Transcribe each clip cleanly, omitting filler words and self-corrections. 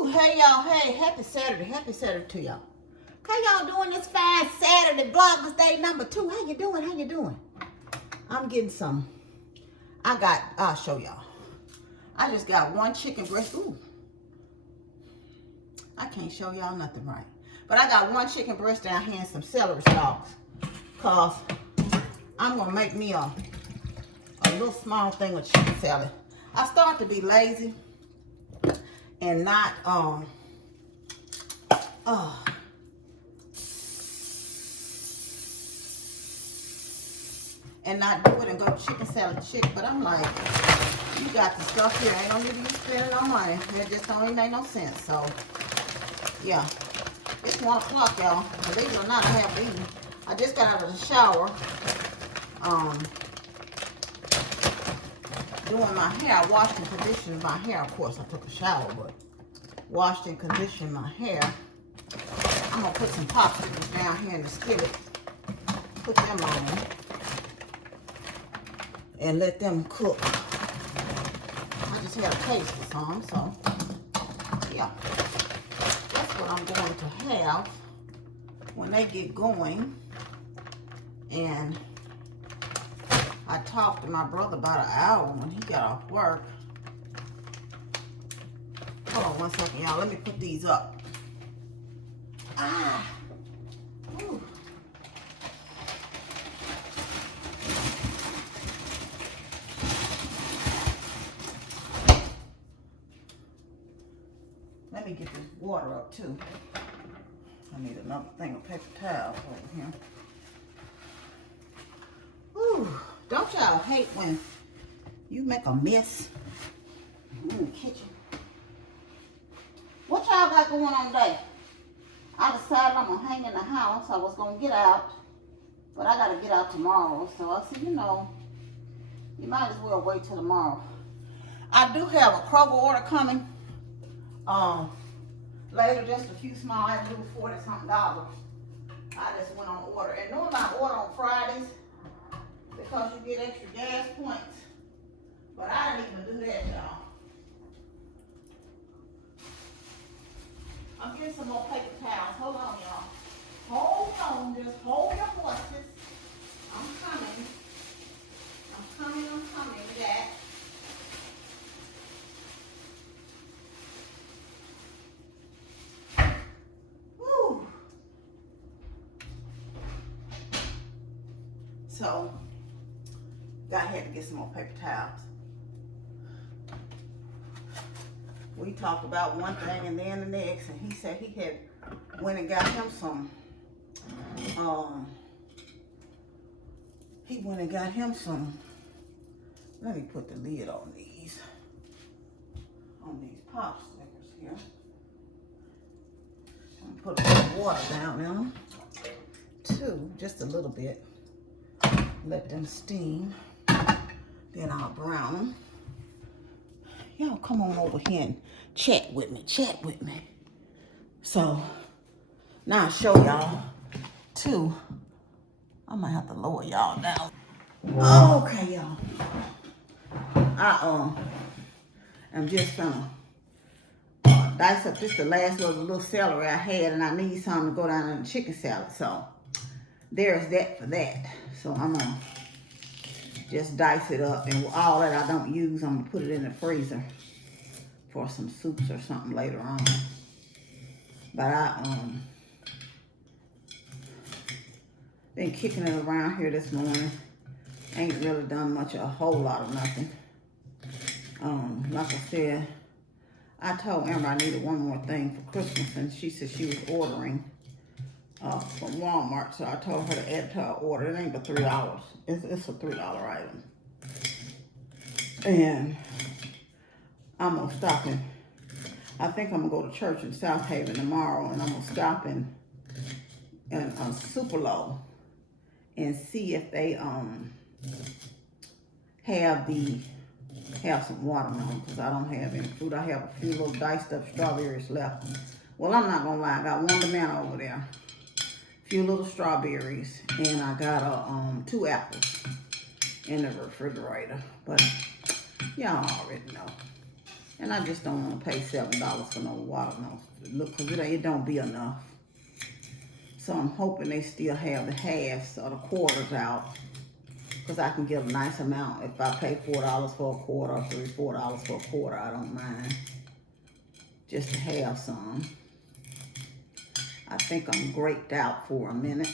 Ooh, hey y'all, hey, happy Saturday to y'all. How y'all doing this fine Saturday, Vlogmas day number 2? How you doing? I'm getting some, I'll show y'all. I just got one chicken breast. Ooh, I can't show y'all nothing right. But I got one chicken breast down here and some celery stalks. Cause I'm gonna make me a little small thing of chicken salad. I start to be lazy and not do it and go chicken salad chick. But I'm like, you got the stuff here. Ain't no need to be spending no money. It just don't even make no sense. So yeah, it's 1 o'clock, y'all. Believe it or not, I have eaten. I just got out of the shower. Doing my hair. I washed and conditioned my hair. Of course, I took a shower, but washed and conditioned my hair. I'm gonna put some popsicles down here in the skillet. Put them on and let them cook. I just had a taste of some, so yeah. That's what I'm going to have when they get going. And I talked to my brother about an hour when he got off work. Hold on 1 second, y'all. Let me put these up. Ooh. Let me get this water up too. I need another thing of paper towels over here. Ooh. Don't y'all hate when you make a mess in the kitchen? What y'all got going on today? I decided I'm gonna hang in the house. I was gonna get out, but I gotta get out tomorrow. So I said, you know, you might as well wait till tomorrow. I do have a Kroger order coming. Later, just a few small, I had to do $40-something. I just went on order. And normally I order on Fridays because you get extra gas points. But I didn't even do that, y'all. I'm getting some more paper towels. Hold on, y'all. Hold on. Just hold your horses. I'm coming. Jack. Woo. So, I had to get some more paper towels. We talked about one thing and then the next, and he said he had went and got him some, let me put the lid on these pop stickers here. I'm gonna put a little water down in them, too, just a little bit. Let them steam, then I'll brown them. Y'all come on over here and chat with me. So, now I'll show y'all, too. I might have to lower y'all down. Okay, y'all. I'm just gonna dice up this the last little celery I had, and I need some to go down in the chicken salad. So, there's that for that. So, I'm gonna just dice it up, and all that I don't use, I'm gonna put it in the freezer for some soups or something later on. But I been kicking it around here this morning. Ain't really done a whole lot of nothing. Like I said, I told Amber I needed one more thing for Christmas, and she said she was ordering from Walmart, so I told her to add it to her order. It ain't but $3. It's a $3 item. And I'm gonna stop in. I think I'm gonna go to church in South Haven tomorrow, and I'm gonna stop in Superlow and see if they have some watermelon, because I don't have any fruit. I have a few little diced up strawberries left. Well, I'm not gonna lie, I got one banana over there, a few little strawberries, and I got 2 apples in the refrigerator. But y'all already know. And I just don't want to pay $7 for no water, no, look, because it don't be enough. So I'm hoping they still have the halves or the quarters out, because I can get a nice amount. If I pay $4 for a quarter, or $4 for a quarter, I don't mind. Just to have some. I think I'm graped out for a minute.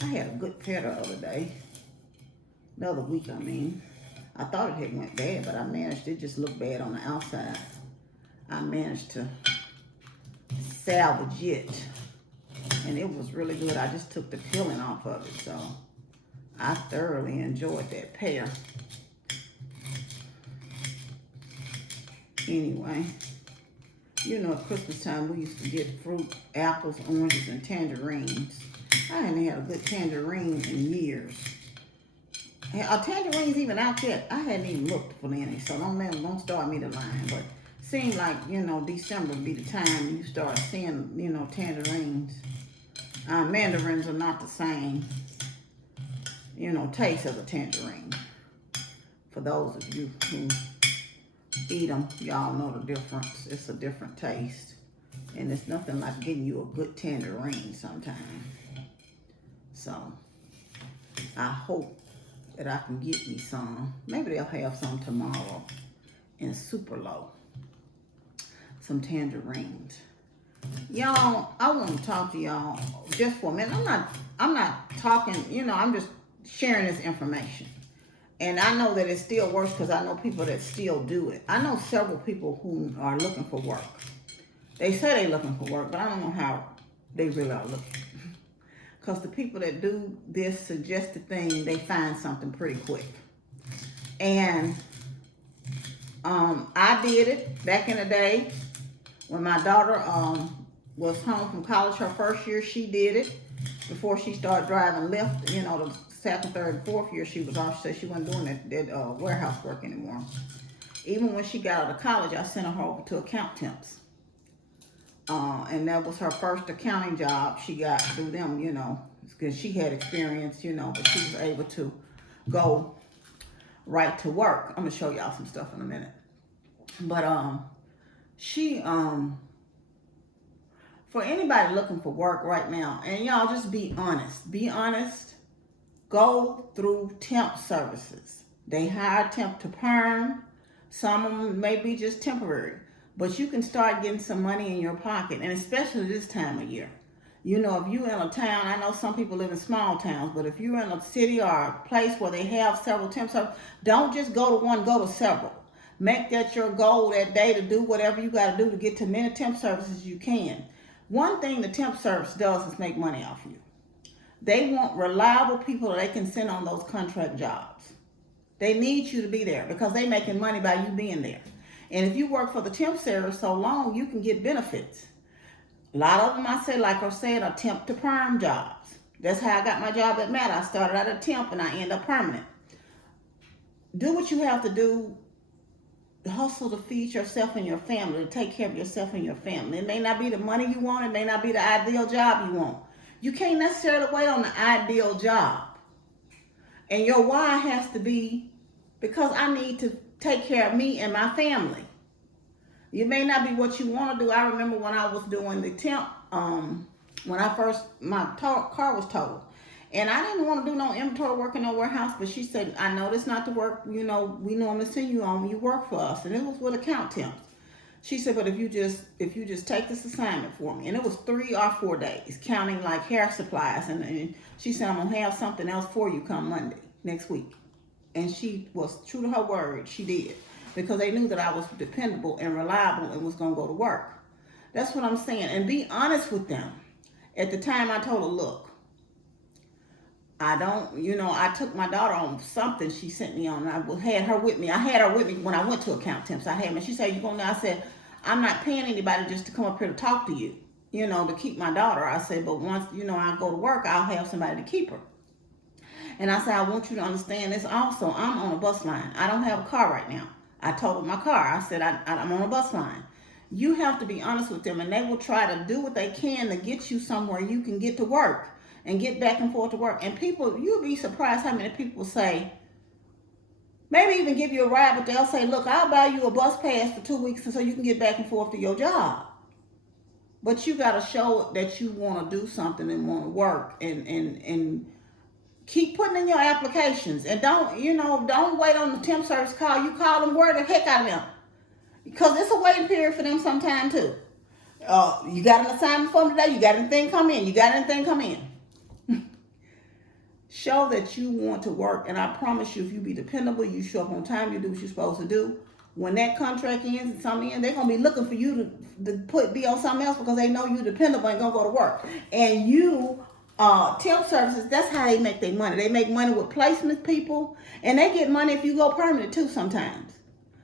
I had a good fair the other day. The other week, I mean. I thought it had went bad, but I managed, it just looked bad on the outside. I managed to salvage it. And it was really good. I just took the peeling off of it, so I thoroughly enjoyed that pear. Anyway, you know, at Christmas time, we used to get fruit, apples, oranges, and tangerines. I hadn't had a good tangerine in years. Are tangerines even out yet? I hadn't even looked for any, so don't start me to line. But seemed like, you know, December would be the time you start seeing, you know, tangerines. Mandarins are not the same, you know, taste of a tangerine. For those of you who eat them, y'all know the difference. It's a different taste. And it's nothing like getting you a good tangerine sometime. So, I hope that I can get me some. Maybe they'll have some tomorrow in super low. Some tangerines. Y'all, I want to talk to y'all just for a minute. I'm not talking, you know, I'm just sharing this information. And I know that it still works because I know people that still do it. I know several people who are looking for work. They say they're looking for work, but I don't know how they really are looking. Because the people that do this suggested thing, they find something pretty quick. And I did it back in the day when my daughter was home from college. Her first year, she did it. Before she started driving Lyft, you know, the second, third, and fourth year, she was off. She said she wasn't doing that warehouse work anymore. Even when she got out of college, I sent her over to account temps. And that was her first accounting job she got through them, you know, because she had experience, you know, but she was able to go right to work. I'm going to show y'all some stuff in a minute. But she, for anybody looking for work right now, and y'all just be honest. Be honest. Go through temp services. They hire temp to perm. Some of them may be just temporary. But you can start getting some money in your pocket, and especially this time of year. You know, if you're in a town, I know some people live in small towns, but if you're in a city or a place where they have several temp services, don't just go to one, go to several. Make that your goal that day to do whatever you got to do to get to many temp services you can. One thing the temp service does is make money off you. They want reliable people that they can send on those contract jobs. They need you to be there because they're making money by you being there. And if you work for the temp service so long, you can get benefits. A lot of them, I say, like I said, are temp to perm jobs. That's how I got my job at Matt. I started out at temp and I end up permanent. Do what you have to do. Hustle to feed yourself and your family, to take care of yourself and your family. It may not be the money you want. It may not be the ideal job you want. You can't necessarily wait on the ideal job. And your why has to be, because I need to take care of me and my family. You may not be what you want to do. I remember when I was doing the temp, when my car was totaled. And I didn't want to do no inventory work in no warehouse, but she said, I know that's not the work, you know, we normally send you on when you work for us. And it was with account temps. She said, but if you just take this assignment for me. And it was 3 or 4 days, counting like hair supplies. And she said, I'm going to have something else for you come Monday, next week. And she was true to her word. She did. Because they knew that I was dependable and reliable and was going to go to work. That's what I'm saying. And be honest with them. At the time, I told her, look, I don't, you know, I took my daughter on something she sent me on. I had her with me. I had her with me when I went to account temps. I had her. She said, you going there? I said, I'm not paying anybody just to come up here to talk to you, you know, to keep my daughter. I said, but once, you know, I go to work, I'll have somebody to keep her. And I said, I want you to understand this also. I'm on a bus line. I don't have a car right now. I totaled my car. I said, I'm on a bus line. You have to be honest with them, and they will try to do what they can to get you somewhere you can get to work and get back and forth to work. And people, you'll be surprised how many people say, Maybe even give you a ride, but they'll say, look, I'll buy you a bus pass for 2 weeks so you can get back and forth to your job. But you got to show that you want to do something and want to work and keep putting in your applications. And don't wait on the temp service call. You call them, word the heck out of them. Because it's a waiting period for them sometime too. You got an assignment for them today? You got anything come in? You got anything come in? Show that you want to work, and I promise you, if you be dependable, you show up on time, you do what you're supposed to do. When that contract ends and something ends, they're gonna be looking for you to be on something else because they know you're dependable and gonna go to work. And you, temp services, that's how they make their money. They make money with placement people, and they get money if you go permanent too sometimes,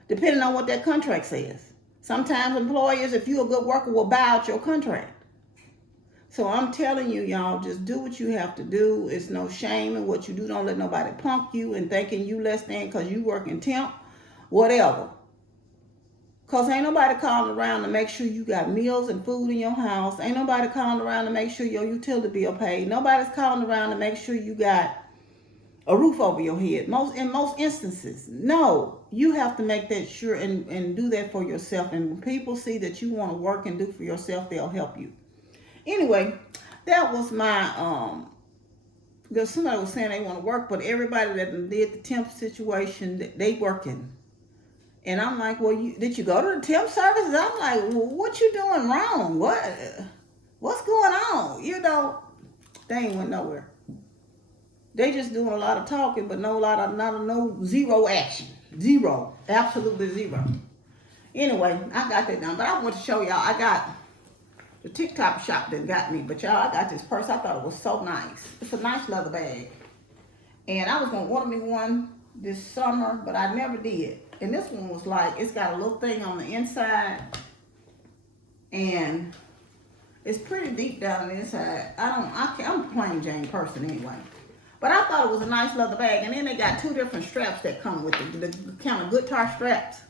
depending on what that contract says. Sometimes employers, if you're a good worker, will buy out your contract. So I'm telling you, y'all, just do what you have to do. It's no shame in what you do. Don't let nobody punk you and thinking you less than because you working temp, whatever. Because ain't nobody calling around to make sure you got meals and food in your house. Ain't nobody calling around to make sure your utility bill paid. Nobody's calling around to make sure you got a roof over your head. In most instances, no. You have to make that sure and do that for yourself. And when people see that you want to work and do for yourself, they'll help you. Anyway, that was my, because somebody was saying they want to work, but everybody that did the temp situation, they working. And I'm like, well, did you go to the temp services? I'm like, well, what you doing wrong? What's going on? They ain't went nowhere. They just doing a lot of talking, but no zero action. Zero. Absolutely zero. Anyway, I got that done. But I want to show y'all, I got the TikTok shop that got me. But y'all, I got this purse. I thought it was so nice. It's a nice leather bag. And I was going to order me one this summer, but I never did. And this one was like, it's got a little thing on the inside. And it's pretty deep down on the inside. I'm a plain Jane person anyway. But I thought it was a nice leather bag. And then they got two different straps that come with it. The kind of guitar straps.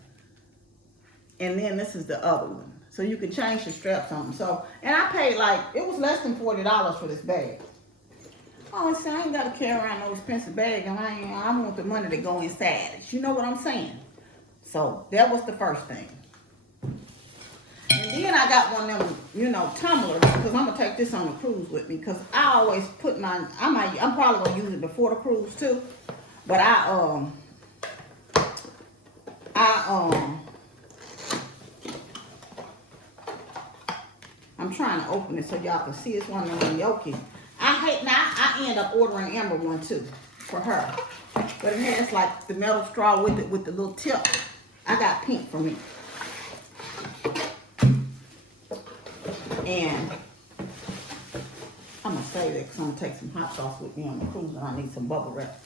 And then this is the other one. So you can change the straps on them. So, and I paid it was less than $40 for this bag. Oh, see, I ain't got to carry around no expensive bag. And I want the money to go inside it. You know what I'm saying? So that was the first thing. And then I got one of them, tumblers, because I'm going to take this on the cruise with me, because I always put mine, I'm probably going to use it before the cruise too, but I'm trying to open it so y'all can see it's one of them Yoki. I end up ordering Amber one too, for her, but it has the metal straw with it, with the little tip. I got pink for me. And I'm going to save it because I'm going to take some hot sauce with me on the cruise and I need some bubble wrap.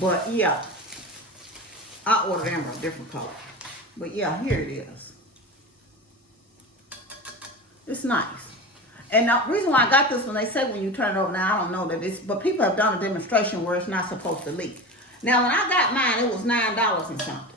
But yeah, I ordered Amber a different color. But yeah, here it is. It's nice. And the reason why I got this one, they say when you turn it over, now I don't know that it's, but people have done a demonstration where it's not supposed to leak. Now when I got mine, it was $9 and something.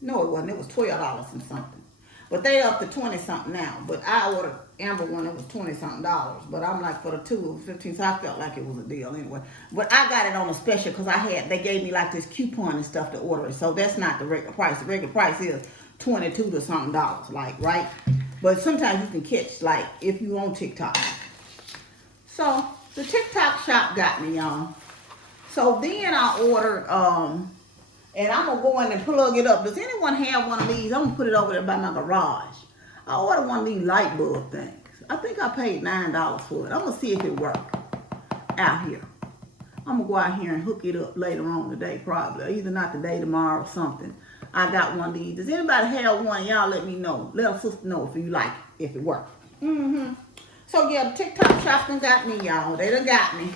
No, it wasn't. It was $12 and something. But they up to 20 something now. But I ordered Amber one, it was 20 something dollars. But I'm like, for the two, it was 15, so I felt like it was a deal anyway. But I got it on a special because they gave me this coupon and stuff to order it. So that's not the regular price. The regular price is 22 to something dollars, right? But sometimes you can catch, if you on TikTok. So the TikTok shop got me, y'all. So then I ordered, and I'm going to go in and plug it up. Does anyone have one of these? I'm going to put it over there by my garage. I ordered one of these light bulb things. I think I paid $9 for it. I'm going to see if it works out here. I'm going to go out here and hook it up later on today, probably. Either not today, tomorrow, or something. I got one of these. Does anybody have one? Y'all let me know. Let a sister know if you like it, if it works. So, yeah, the TikTok shop done got me, y'all. They done got me.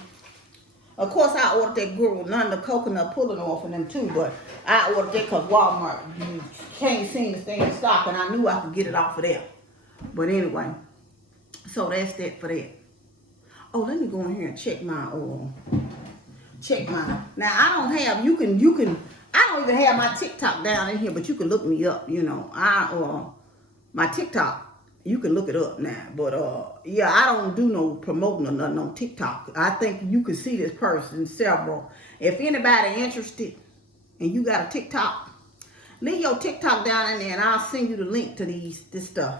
Of course, I ordered that girl, none of the coconut pulling off of them too, but I ordered that because Walmart can't seem to stay in stock, and I knew I could get it off of there. But anyway, so that's that for that. Oh, let me go in here and check my, now I don't have, I don't even have my TikTok down in here, but you can look me up, my TikTok You can look it up now. But yeah, I don't do no promoting or nothing on TikTok. I think you can see this person several. If anybody interested and you got a TikTok, leave your TikTok down in there and I'll send you the link to this stuff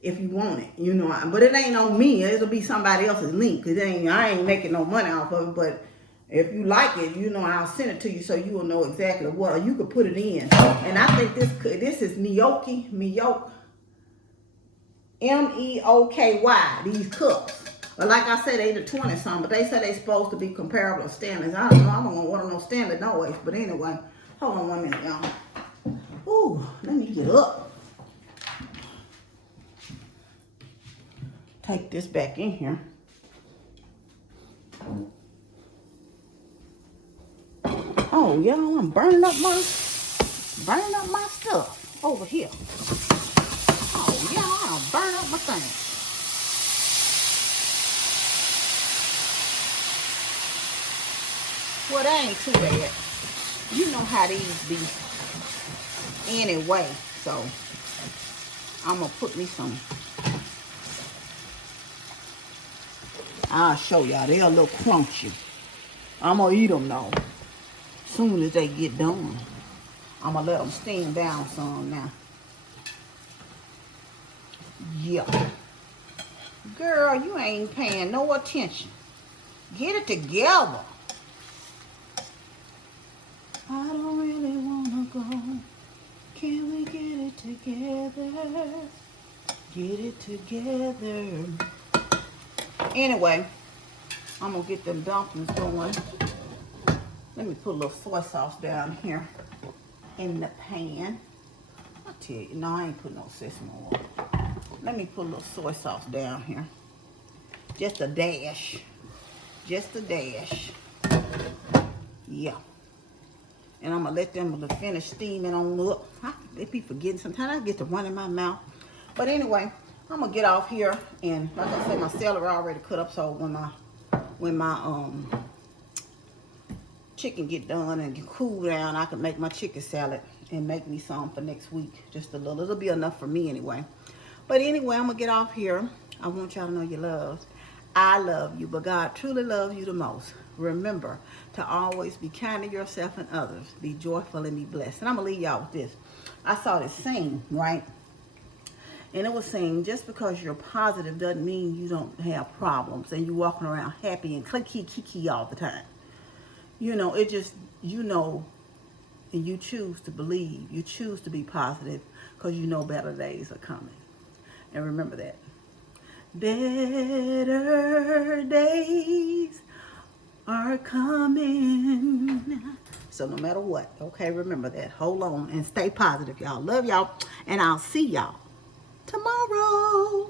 if you want it. You know, but it ain't on me. It'll be somebody else's link. Cause I ain't making no money off of it. But if you like it, you know, I'll send it to you so you will know exactly what, or you could put it in. And I think this is Meoky, M-E-O-K-Y, these cups. But like I said, they the 20 something, but they say they supposed to be comparable to Stanley's. I don't know, I don't want no Stanley no ways. But anyway, hold on 1 minute, y'all. Ooh, let me get up. Take this back in here. Oh, y'all, I'm burning up my stuff over here. Oh, y'all, I'm burning up my thing. Well, that ain't too bad. You know how these be anyway. So, I'm going to put me some. I'll show y'all. They're a little crunchy. I'm going to eat them though. Soon as they get done. I'm going to let them steam down some now. Yeah. Girl, you ain't paying no attention. Get it together. I don't really want to go. Can we get it together? Get it together. Anyway, I'm going to get them dumplings going. Let me put a little soy sauce down here in the pan. I tell you, no, I ain't put no sesame oil. Let me put a little soy sauce down here. Just a dash. Just a dash. Yeah. And I'm going to let them finish steaming on up. They be forgetting. Sometimes I get to run in my mouth. But anyway, I'm going to get off here. And like I said, my celery already cut up. So when my chicken get done and cool down, I can make my chicken salad and make me some for next week. Just a little. It'll be enough for me anyway. But anyway, I'm going to get off here. I want y'all to know you're loved. I love you, but God truly loves you the most. Remember to always be kind to yourself and others. Be joyful and be blessed. And I'm going to leave y'all with this. I saw this saying, right? And it was saying, just because you're positive doesn't mean you don't have problems and you're walking around happy and clicky kiki all the time. You know, it just, you know, and you choose to believe. You choose to be positive because you know better days are coming. And remember that. Better days are coming. So no matter what, okay, remember that. Hold on and stay positive, y'all. Love y'all. And I'll see y'all tomorrow.